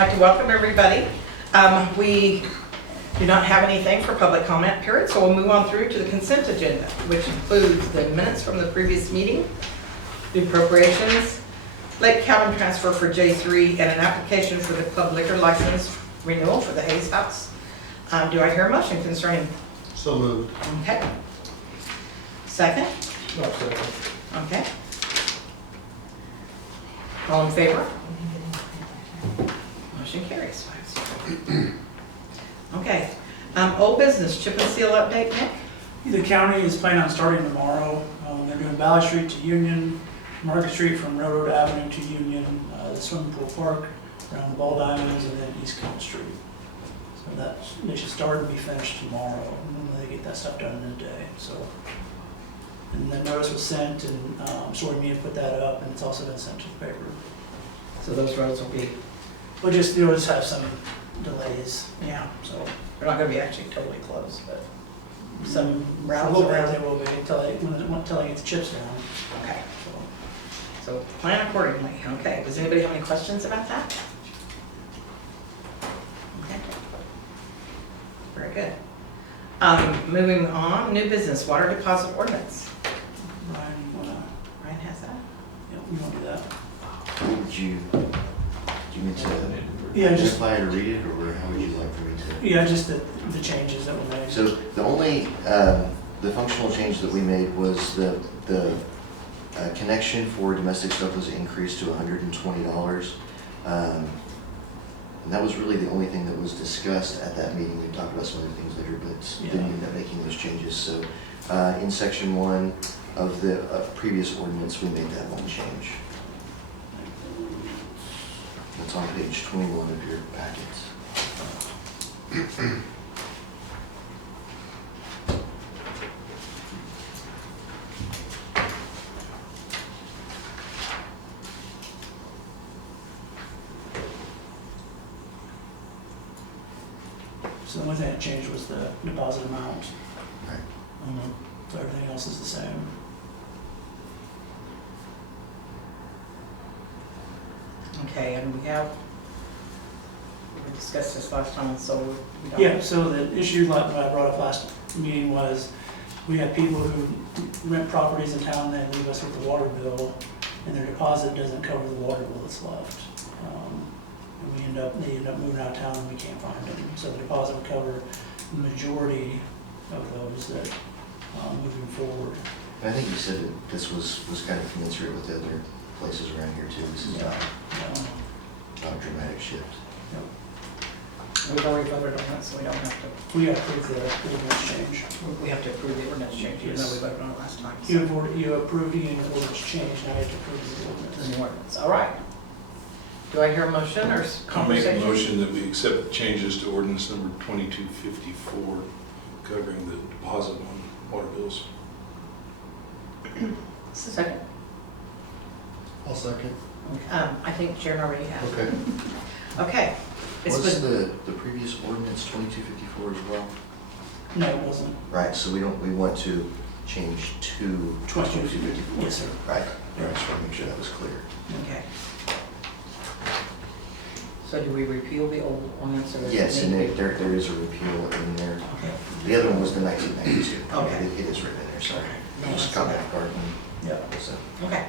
like to welcome everybody. We do not have anything for public comment period, so we'll move on through to the consent agenda, which includes the minutes from the previous meeting, the appropriations, lake cabin transfer for J3, and an application for the club liquor license renewal for the Hayes House. Do I hear a motion concerning? So moved. Okay. Second? No, second. Okay. All in favor? Motion carries 5-0. Okay. Old business, chip and seal update, Nick? The county is planning on starting tomorrow. They're doing Valley Street to Union, Market Street from Railroad Avenue to Union, the swimming pool park, around the ball diamonds, and then East Coast Street. So that, they should start and be finished tomorrow, and then they get that stuff done in a day, so. And the notice was sent, and Story Media put that up, and it's also been sent to the paper. So those roads will be, But just, you'll just have some delays, yeah, so. they're not gonna be actually totally closed, but some A routes little bit around. they will be until they get the chips down, Okay, so. so plan accordingly. Okay, does anybody have any questions about that? Okay. Very good. Moving on, new business, water deposit ordinance. Ryan, you wanna, Ryan has that? you wanna do that? Would you, do you need to Yeah, just, verify or read it, or how would you like for me to? yeah, just the changes that were made. So the only, the functional change that we made was the connection for domestic stuff was increased to $120. And that was really the only thing that was discussed at that meeting. We talked about some other things later, but didn't end up making those changes. So in section 1 of the previous ordinance, we made that one change. That's on page 21 of your packets. So the only thing that changed was the deposit amount, Right. so everything else is the same. Okay, and we discussed this last time, so we don't. Yeah, so the issue like what I brought up last meeting was, we have people who rent properties in town, they leave us with the water bill, and their deposit doesn't cover the water bill that's left. And they end up moving out of town and we can't find them. So the deposit would cover the majority of those that, moving forward. And I think you said that this was kind of commensurate with the other places around here too. This is not a dramatic shift. We've already voted on that, so we don't have to, We got to approve the ordinance change. we have to approve the ordinance change, even though we voted on it last time. so. You approved the ordinance change, now you have to approve the ordinance. The new ordinance, all right. Do I hear a motion or I'll make a conversation? motion that we accept the changes to ordinance number 2254, covering the deposit on water bills. Second. I'll second. I think Sharon already has. Okay. Okay. It's Was been, the previous ordinance 2254 as well? No, it wasn't. Right, so we want to change to 2254. Yes, sir. Right, I just want to make sure that was clear. okay. So do we repeal the old ordinance or? Yes, and there is a repeal in there. Okay. The other one was the 1992. Okay. It is written in there, sorry. No, Just that's caught okay. that part. Yeah. So, Okay.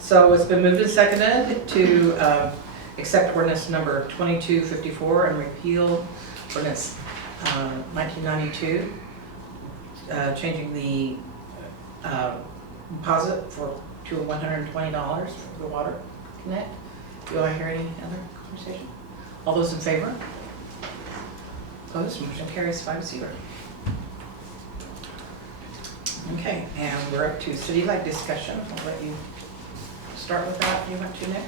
So it's been moved and seconded to accept ordinance number 2254 and repeal ordinance 1992, changing the deposit to $120 for the water connect. Do I hear any other conversation? All those in favor? Opposed? Motion carries 5-0. Okay, and we're up to city light discussion. I'll let you start with that if you want to, Nick.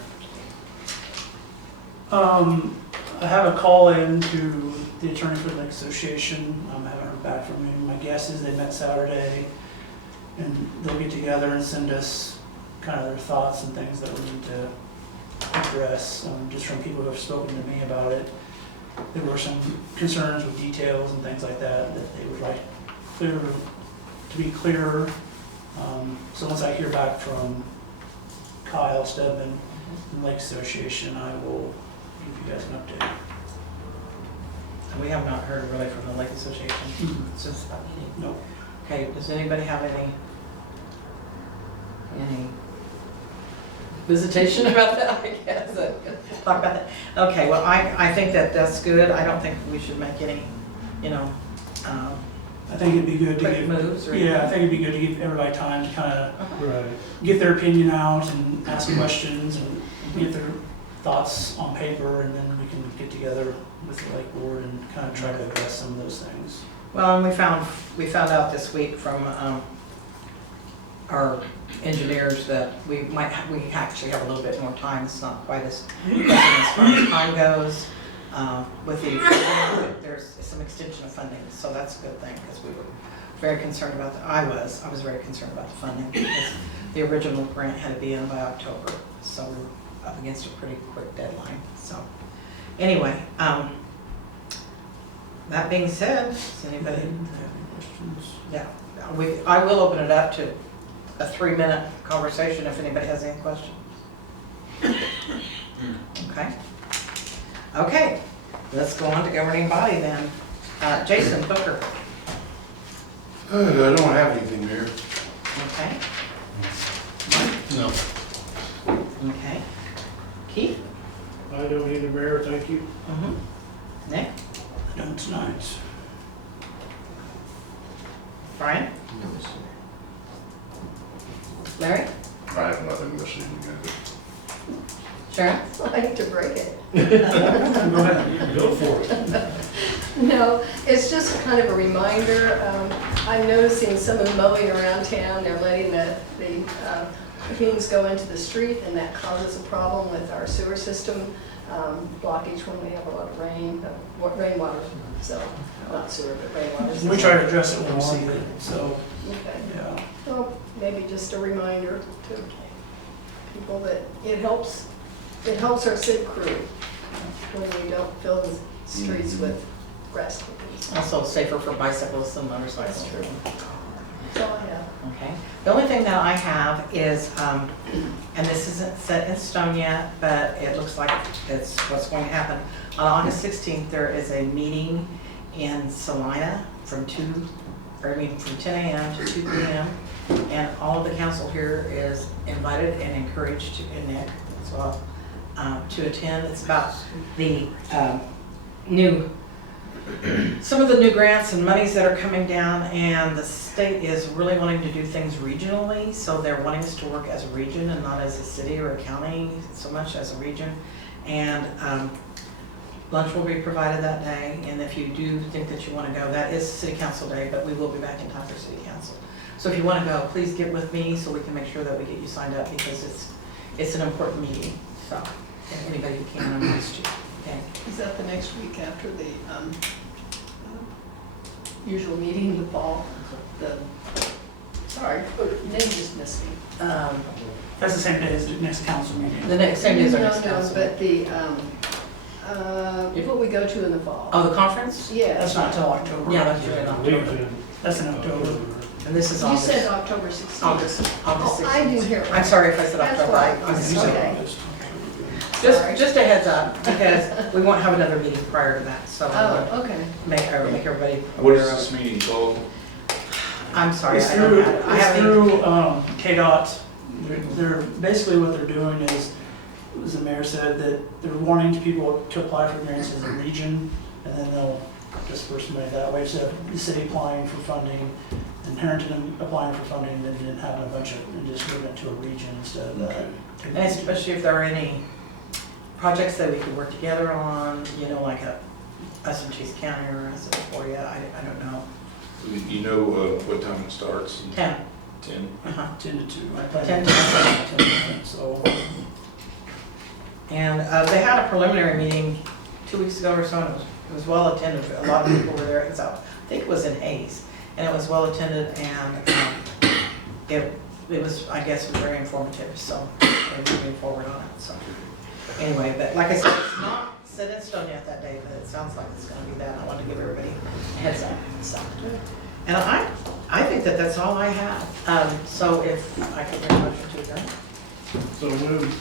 I have a call in to the attorney for the Lake Association. I haven't heard back from him. My guess is they met Saturday, and they'll get together and send us kind of their thoughts and things that we need to address. Just from people who have spoken to me about it, there were some concerns with details and things like that that they would like to be clearer. So once I hear back from Kyle Stedman from Lake Association, I will give you guys an update. And we have not heard really from the Lake Association since that meeting. No. Okay, does anybody have any visitation about that, I guess? Talk about that. Okay, well, I think that that's good. I don't think we should make any, I think it'd be good to quick give, moves or yeah, I anything. think it'd be good to give everybody time to kind of Uh-huh. Right. get their opinion out and ask questions and get their thoughts on paper, and then we can get together with the Lake Board and kind of try to address some of those things. Well, and we found out this week from our engineers that we actually have a little bit more time. It's not quite as pressing as far as time goes. With the, there's some extension of funding, so that's a good thing, because we were very concerned about I was very concerned about the funding, because the original grant had to be in by October, so we were up against a pretty quick deadline. So anyway, that being said, does anybody? Have any questions? Yeah, I will open it up to a 3-minute conversation if anybody has any questions. Okay. Okay, let's go on to governing body then. Jason Booker. I don't have anything, Mayor. Okay. No. Okay. Keith? I don't need a mayor, thank you. Mm-hmm. Nick? I don't tonight. Brian? No, sir. Larry? I have nothing this evening. Sharon? I hate to break it. Go ahead. Go for it. No, it's just kind of a reminder. I'm noticing some of the mowing around town, they're letting the beans go into the street, and that causes a problem with our sewer system blockage when we have a lot of rainwater, so, not sewer, but rainwater. We try to address it when we see it, so, Okay. yeah. Well, maybe just a reminder to people that it helps our city crew when we don't fill the streets with grass clippings. Also safer for bicyclists and motorcycles. That's true. That's all I have. Okay. The only thing that I have is, and this isn't set in stone yet, but it looks like it's what's going to happen. On August 16th, there is a meeting in Salina from 10 a.m. to 2 p.m. And all of the council here is invited and encouraged to, and Nick as well, to attend. It's about the some of the new grants and monies that are coming down, and the state is really wanting to do things regionally, so they're wanting us to work as a region and not as a city or a county so much as a region. And lunch will be provided that day, and if you do think that you want to go, that is city council day, but we will be back in time for city council. So if you want to go, please get with me so we can make sure that we get you signed up, because it's an important meeting. So if anybody who can, I'm asked you. Okay. Is that the next week after the usual meeting in the fall? Sorry, name just missed me. That's the same day as the next council meeting. The next, same day as our next No, council. but the, what we go to in the fall. Oh, the conference? Yeah. That's not till October. Yeah, that's in October. That's in October. And this is You August. said October 16th. August Oh, 16th. I didn't hear it. I'm sorry if I said That's October. why. I'm You sorry. said Okay. August. Just a heads up, because we won't have another meeting prior to that, so I want Oh, okay. to make everybody What aware is of this it. meeting called? I'm sorry, It's I don't through, have it. I it's haven't. through KDOT. They're, basically what they're doing is, as the mayor said, that they're wanting people to apply for grants as a region, and then they'll disperse money that way. So the city applying for funding, and Harrington applying for funding, and then having a bunch of, and just moving it to a region instead of that. And especially if there are any projects that we could work together on, like us in Chase County or us in Emporia, I don't know. You know what time it starts? 10. 10? Uh-huh. 10 to 2. I plan 10 to to 10, so. And they had a preliminary meeting 2 weeks ago or so, and it was well attended. A lot of people were there. I think it was in Hayes, and it was well attended, and it was, I guess, very informative. So they're moving forward on it. So anyway, but like I said, it's not set in stone yet that day, but it sounds like it's going to be that. I want to give everybody a heads up. So, and I think that that's all I have. So if I could bring a motion to adjourn. So moved.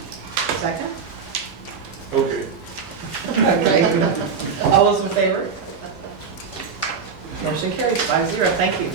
Second. Okay. Okay. All those in favor? Motion carries 5-0. Thank you.